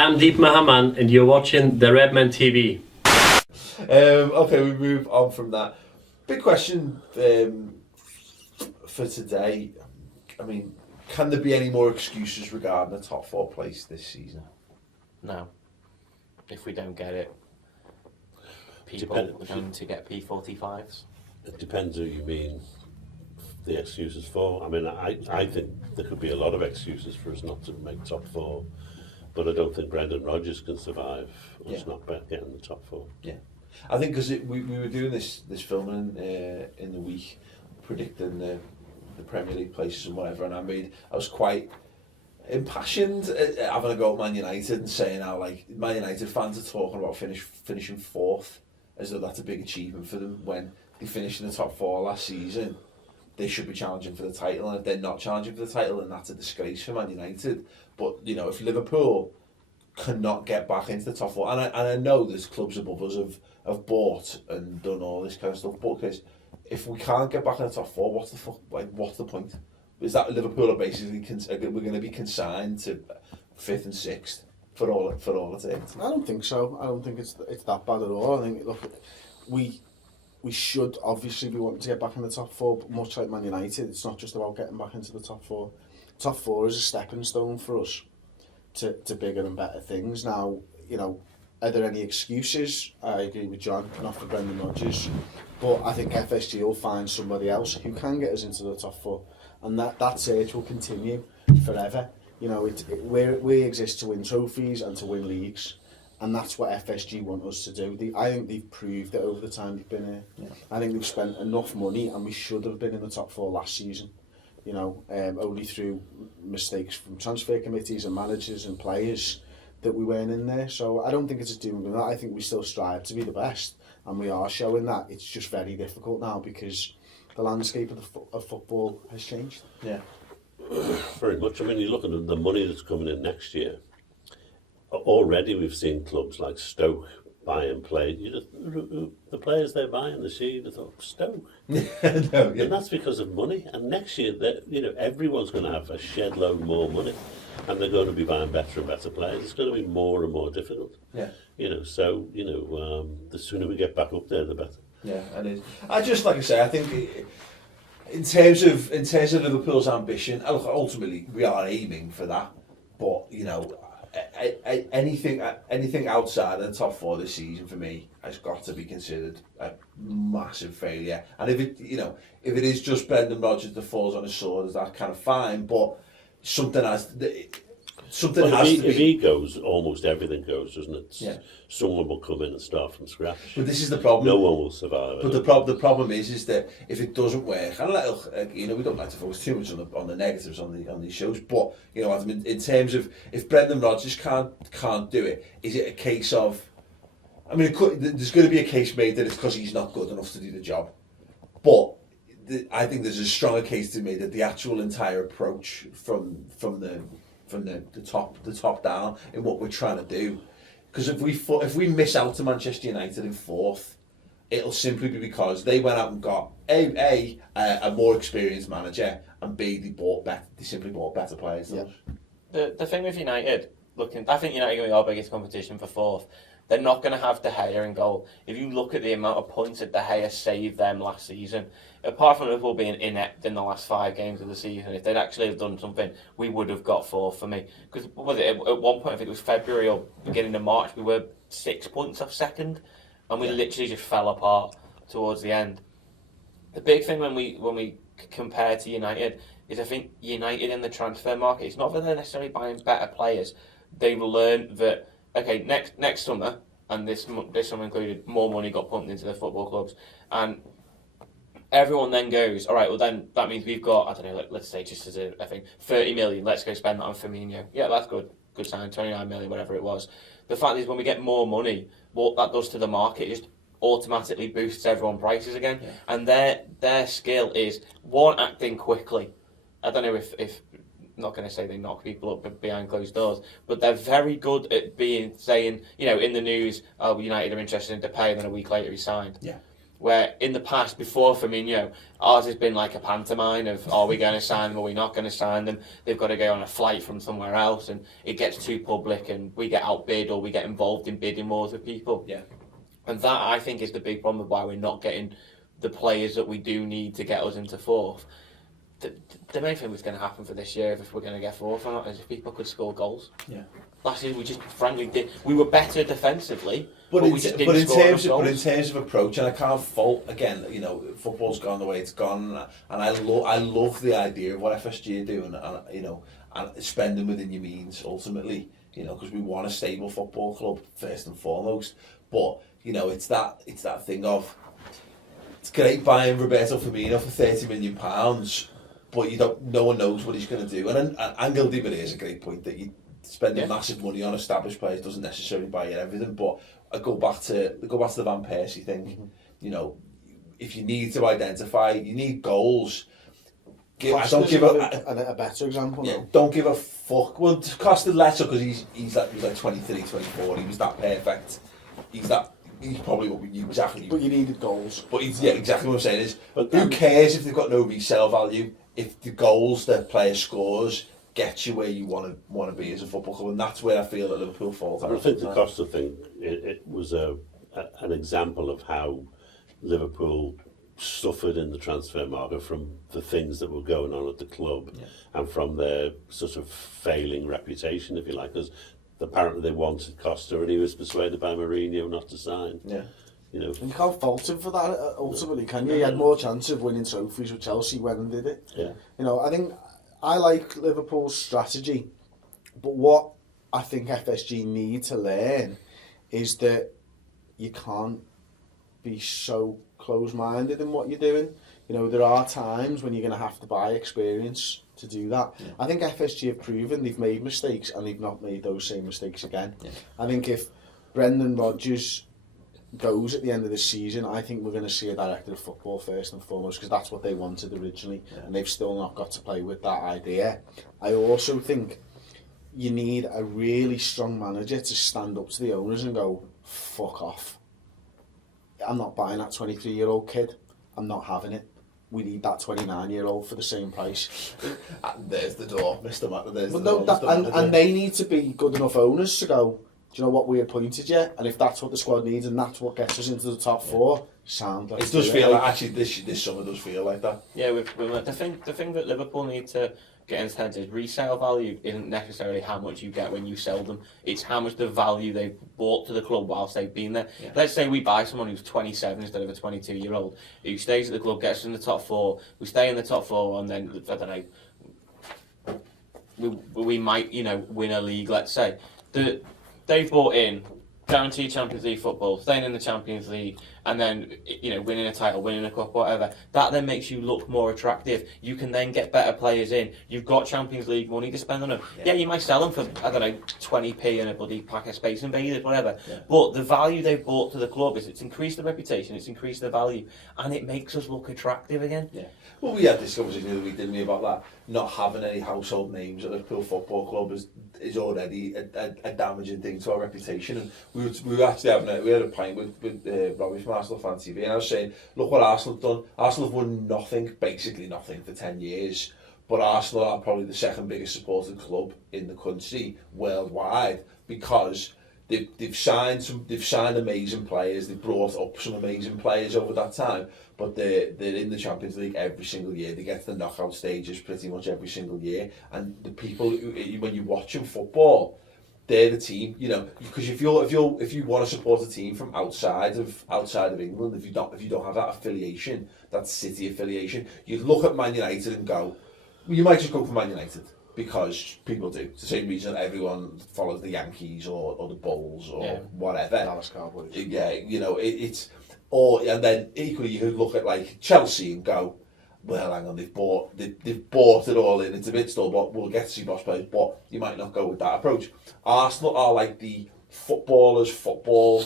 I'm Deep Mahaman and you're watching the Redmen TV. Okay, we move on from that. Big question for today. I mean, can there be any more excuses regarding the top four place this season? No. If we don't get it, people are going to get P45s. It depends who you mean the excuses for. I mean, I think there could be a lot of excuses for us not to make top four, but I don't think Brendan Rodgers can survive us not getting the top four. Yeah, I think because we were doing this filming in the week, predicting the Premier League places and whatever, and I was quite impassioned at having a go at Man United and saying how like Man United fans are talking about finishing fourth as though that's a big achievement for them when they finished in the top four last season. They should be challenging for the title, and if they're not challenging for the title, then that's a disgrace for Man United. But you know, if Liverpool cannot get back into the top four, and I know there's clubs above us have bought and done all this kind of stuff, but because if we can't get back in the top four, what's the point? Is that Liverpool are basically we're going to be consigned to fifth and sixth for all it takes? I don't think so. I don't think it's that bad at all. I think we should obviously be wanting to get back in the top four, but much like Man United, it's not just about getting back into the top four. Top four is a stepping stone for us to bigger and better things. Now, you know, are there any excuses? I agree with John, not for Brendan Rodgers, but I think FSG will find somebody else who can get us into the top four, and that search will continue forever. You know, we exist to win trophies and to win leagues. And that's what FSG want us to do. I think they've proved it over the time they've been here. Yeah. I think they've spent enough money, and we should have been in the top four last season. You know, only through mistakes from transfer committees and managers and players that we weren't in there. So I don't think it's a doom and gloom. I think we still strive to be the best, and we are showing that. It's just very difficult now because the landscape of football has changed. Yeah, very much. I mean, you look at the money that's coming in next year. Already we've seen clubs like Stoke buy and play. The players they're buying this year, you thought, Stoke? And that's because of money. And next year, everyone's going to have a shed load more money. And they're going to be buying better and better players. It's going to be more and more difficult. Yeah. The sooner we get back up there, the better. Yeah, and I just, like I say, I think in terms of Liverpool's ambition, ultimately we are aiming for that. But, you know, anything outside of the top four this season for me has got to be considered a massive failure. And if it is just Brendan Rodgers that falls on his sword, that's kind of fine. But something has to be. If he goes, almost everything goes, doesn't it? Yeah. Someone will come in and start from scratch. But this is the problem. No one will survive. But the problem is that if it doesn't work, and we don't like to focus too much on the negatives on these shows. But you know, in terms of if Brendan Rodgers can't do it, is it a case of? I mean, there's going to be a case made that it's because he's not good enough to do the job. But I think there's a stronger case to be made that the actual entire approach from the top down in what we're trying to do. Because if we miss out to Manchester United in fourth, it'll simply be because they went out and got a more experienced manager, and B, they simply bought better players. Yeah. The thing with United, I think United are going to be our biggest competition for fourth. They're not going to have De Gea in goal. If you look at the amount of points that De Gea saved them last season, apart from Liverpool being inept in the last 5 games of the season, if they'd actually have done something, we would have got fourth for me. Because at one point, I think it was February or beginning of March, we were 6 points off second, and we literally just fell apart towards the end. The big thing when we compare to United is I think United in the transfer market, it's not that they're necessarily buying better players. They've learned that, okay, next summer, and this summer included, more money got pumped into the football clubs, and everyone then goes, all right, well then that means we've got, I don't know, let's say just as a thing, 30 million, let's go spend that on Firmino. Yeah, that's good sign, 29 million, whatever it was. The fact is, when we get more money, what that does to the market just automatically boosts everyone's prices again. Yeah. And their skill is, one, acting quickly. I don't know if I'm not going to say they knock people up behind closed doors, but they're very good at saying, you know, in the news, oh, United are interested in Depay, and then a week later he signed. Yeah. Where in the past, before Firmino, ours has been like a pantomime of, are we going to sign them, are we not going to sign them? They've got to go on a flight from somewhere else, and it gets too public, and we get outbid or we get involved in bidding wars with people. Yeah. And that, I think, is the big problem of why we're not getting the players that we do need to get us into fourth. The main thing that's going to happen for this year, if we're going to get fourth or not, is if people could score goals. Yeah. Last year we just frankly did. We were better defensively, but we just in didn't score enough goals. But in terms of approach, and I can't fault again. You know, football's gone the way it's gone, and I love the idea of what FSG are doing, and you know, and spending within your means ultimately. You know, because we want a stable football club first and foremost. But you know, it's that thing of it's great buying Roberto Firmino for £30 million. But no one knows what he's going to do. And Angel Di Maria is a great point that you spending massive money on established players doesn't necessarily buy you everything. But I go back to the Van Persie thing. Mm-hmm. You know, if you need to identify, you need goals. I don't give a better example. Yeah, don't give a fuck. Well, Costa less because he's like 23, 24. He was that perfect. He's probably what we knew exactly. But you needed goals. But exactly what I'm saying is, who cares if they've got no resale value? If the goals the player scores get you where you want to be as a football club, and that's where I feel that Liverpool falls out. I think the Costa thing it was an example of how Liverpool suffered in the transfer market from the things that were going on at the club and from their sort of failing reputation, if you like, because apparently they wanted Costa and he was persuaded by Mourinho not to sign. Yeah. You know, and you can't fault him for that ultimately, can you? He had more chance of winning trophies with Chelsea when and did it. Yeah. You know, I think I like Liverpool's strategy, but what I think FSG need to learn is that you can't be so close-minded in what you're doing. You know, there are times when you're going to have to buy experience to do that. Yeah. I think FSG have proven they've made mistakes and they've not made those same mistakes again. Yeah. I think if Brendan Rodgers goes at the end of the season, I think we're going to see a director of football first and foremost, because that's what they wanted originally, and they've still not got to play with that idea. I also think you need a really strong manager to stand up to the owners and go, fuck off. I'm not buying that 23-year-old kid. I'm not having it. We need that 29-year-old for the same price. And there's the door, Mr. Matter. And they need to be good enough owners to go, do you know what, we appointed you, and if that's what the squad needs and that's what gets us into the top four, sound like it does feel like, actually this summer does feel like that. Yeah, the thing that Liverpool need to get into heads is resale value isn't necessarily how much you get when you sell them. It's how much the value they've brought to the club whilst they've been there. Yeah. Let's say we buy someone who's 27 instead of a 22-year-old who stays at the club, gets us in the top four. We stay in the top four, and then I don't know. We might win a league. Let's say they've brought in guaranteed Champions League football, staying in the Champions League, and then winning a title, winning a cup, whatever. That then makes you look more attractive. You can then get better players in. You've got Champions League money to spend on them. Yeah, you might sell them for 20p and a bloody pack of Space Invaders, whatever. Yeah. But the value they've brought to the club is it's increased the reputation, it's increased the value, and it makes us look attractive again. Yeah. Well, we had this conversation the other week, didn't we, about that not having any household names at Liverpool Football Club is already a damaging thing to our reputation. And we were actually we had a pint with Robbie from Arsenal Fan TV, and I was saying, look what Arsenal have done. Arsenal have won basically nothing for 10 years, but Arsenal are probably the second biggest supported club in the country worldwide because they've signed amazing players. They've brought up some amazing players over that time, but they're in the Champions League every single year. They get to the knockout stages pretty much every single year, and the people when you watch them football, they're the team, because if you want to support a team from outside of England, if you don't have that affiliation, that city affiliation, you look at Man United and go, well, you might just go for Man United because people do. It's the same reason everyone follows the Yankees or the Bulls or whatever. Dallas Cowboys. Yeah, and then equally you could look at like Chelsea and go, well, hang on, they've bought it all in. It's a bit still, but we'll get to see boss players. But you might not go with that approach. Arsenal are like the football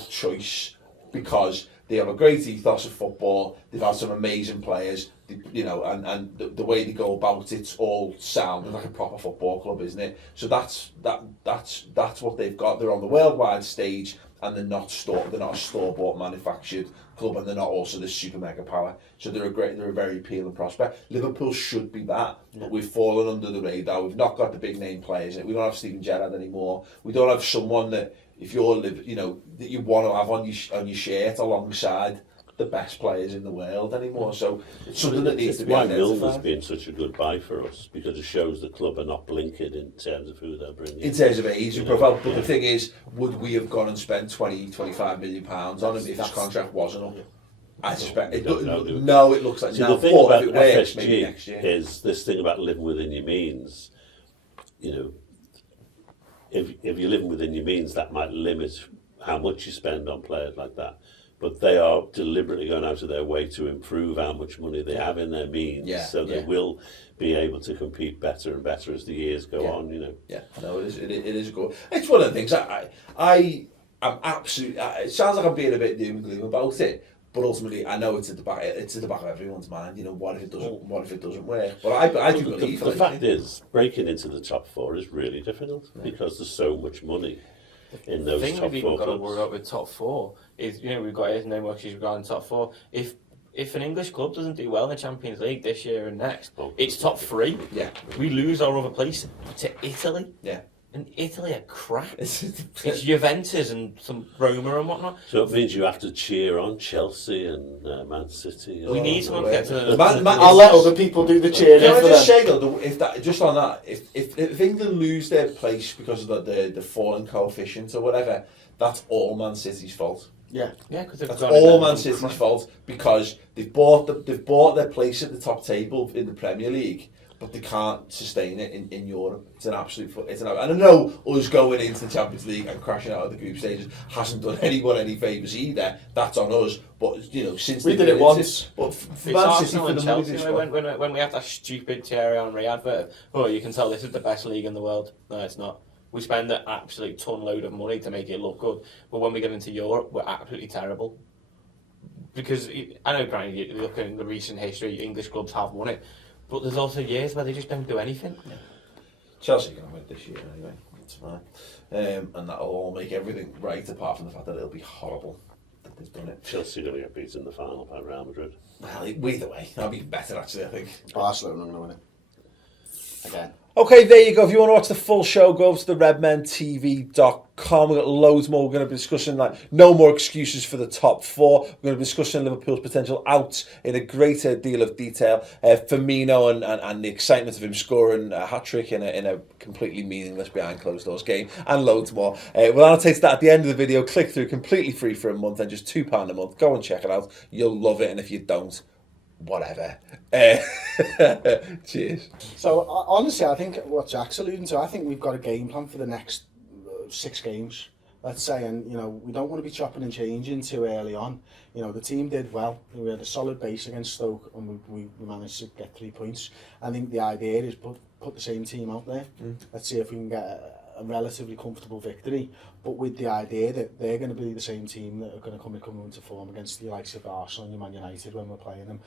choice because they have a great ethos of football. They've had some amazing players. you know, and the way they go about it's all sound like a proper football club, isn't it? So that's what they've got. They're on the worldwide stage, and they're not a store-bought manufactured club, and they're not also the super mega power. So they're a very appealing prospect. Liverpool should be that, but we've fallen under the radar. We've not got the big name players. We don't have Steven Gerrard anymore. We don't have someone that if you're, you know, that you want to have on your shirt alongside the best players in the world anymore. So it's something that needs to be why Milner's identified. been such a good buy for us, because it shows the club are not blinkered in terms of who they're bringing. In terms of age and profile, but the thing is, would we have gone and spent 20-25 million pounds on him if his contract wasn't up? I suspect it looks like See, no. the thing about if it works, maybe FSG next year. is this thing about living within your means. You know, if you're living within your means, that might limit how much you spend on players like that. But they are deliberately going out of their way to improve how much money they have in their means, so they will be able to compete better and better as the years go on. You know. Yeah, no, it is good. It's one of the things I'm absolutely. It sounds like I'm being a bit doom and gloom about it, but ultimately I know it's at the back of everyone's mind. You know, what if it doesn't work? But I do believe the fact is, breaking into the top four is really difficult because there's so much money in those top four. The thing we've even got to clubs. worry about with top four is, you know, we've got no more issues regarding top four. If an English club doesn't do well in the Champions League this year and next, it's top three. Yeah, we lose our other place to Italy. Yeah. And Italy are crap. It's Juventus and some Roma and whatnot. So it means you have to cheer on Chelsea and Man City. We need someone to get to the... I'll let other people do the cheering Can I for just them. say though, if England lose their place because of the falling coefficient or whatever, that's all Man City's fault. Yeah, because that's all Man City's fault, because they've bought their place at the top table in the Premier League, but they can't sustain it in Europe. It's an absolute. And I know us going into the Champions League and crashing out of the group stages hasn't done anyone any favours either. That's on us. But you know, since we did it once. But for it's Man City, Arsenal for and the Chelsea, money you know, when we have that stupid Thierry Henry advert, you can tell this is the best league in the world. No, it's not. We spend an absolute ton load of money to make it look good, but when we get into Europe, we're absolutely terrible. Because I know, granted, you look at the recent history, English clubs have won it, but there's also years where they just don't do anything. Yeah. Chelsea are going to win this year anyway. That's fine, and that'll all make everything right, apart from the fact that it'll be horrible that they've done it. Chelsea are going to get beaten in the final by Real Madrid. Well, either way, that'll be better actually, I think. Barcelona are going to win it again. Okay, there you go. If you want to watch the full show, go over to the redmentv.com. We've got loads more. We're going to be discussing no more excuses for the top four. We're going to be discussing Liverpool's potential outs in a greater deal of detail. Firmino and the excitement of him scoring a hat-trick in a completely meaningless behind closed doors game, and loads more. We'll annotate that at the end of the video. Click through, completely free for a month, and just £2 a month. Go and check it out. You'll love it, and if you don't, whatever. Cheers. So honestly, I think what Jack's alluding to, I think we've got a game plan for the next 6 games, let's say, and you know, we don't want to be chopping and changing too early on. You know, the team did well. We had a solid base against Stoke, and we managed to get 3 points. I think the idea is put the same team out there. Let's see if we can get a relatively comfortable victory, but with the idea that they're going to be the same team that are going to come into form against the likes of Arsenal and Man United when we're playing them.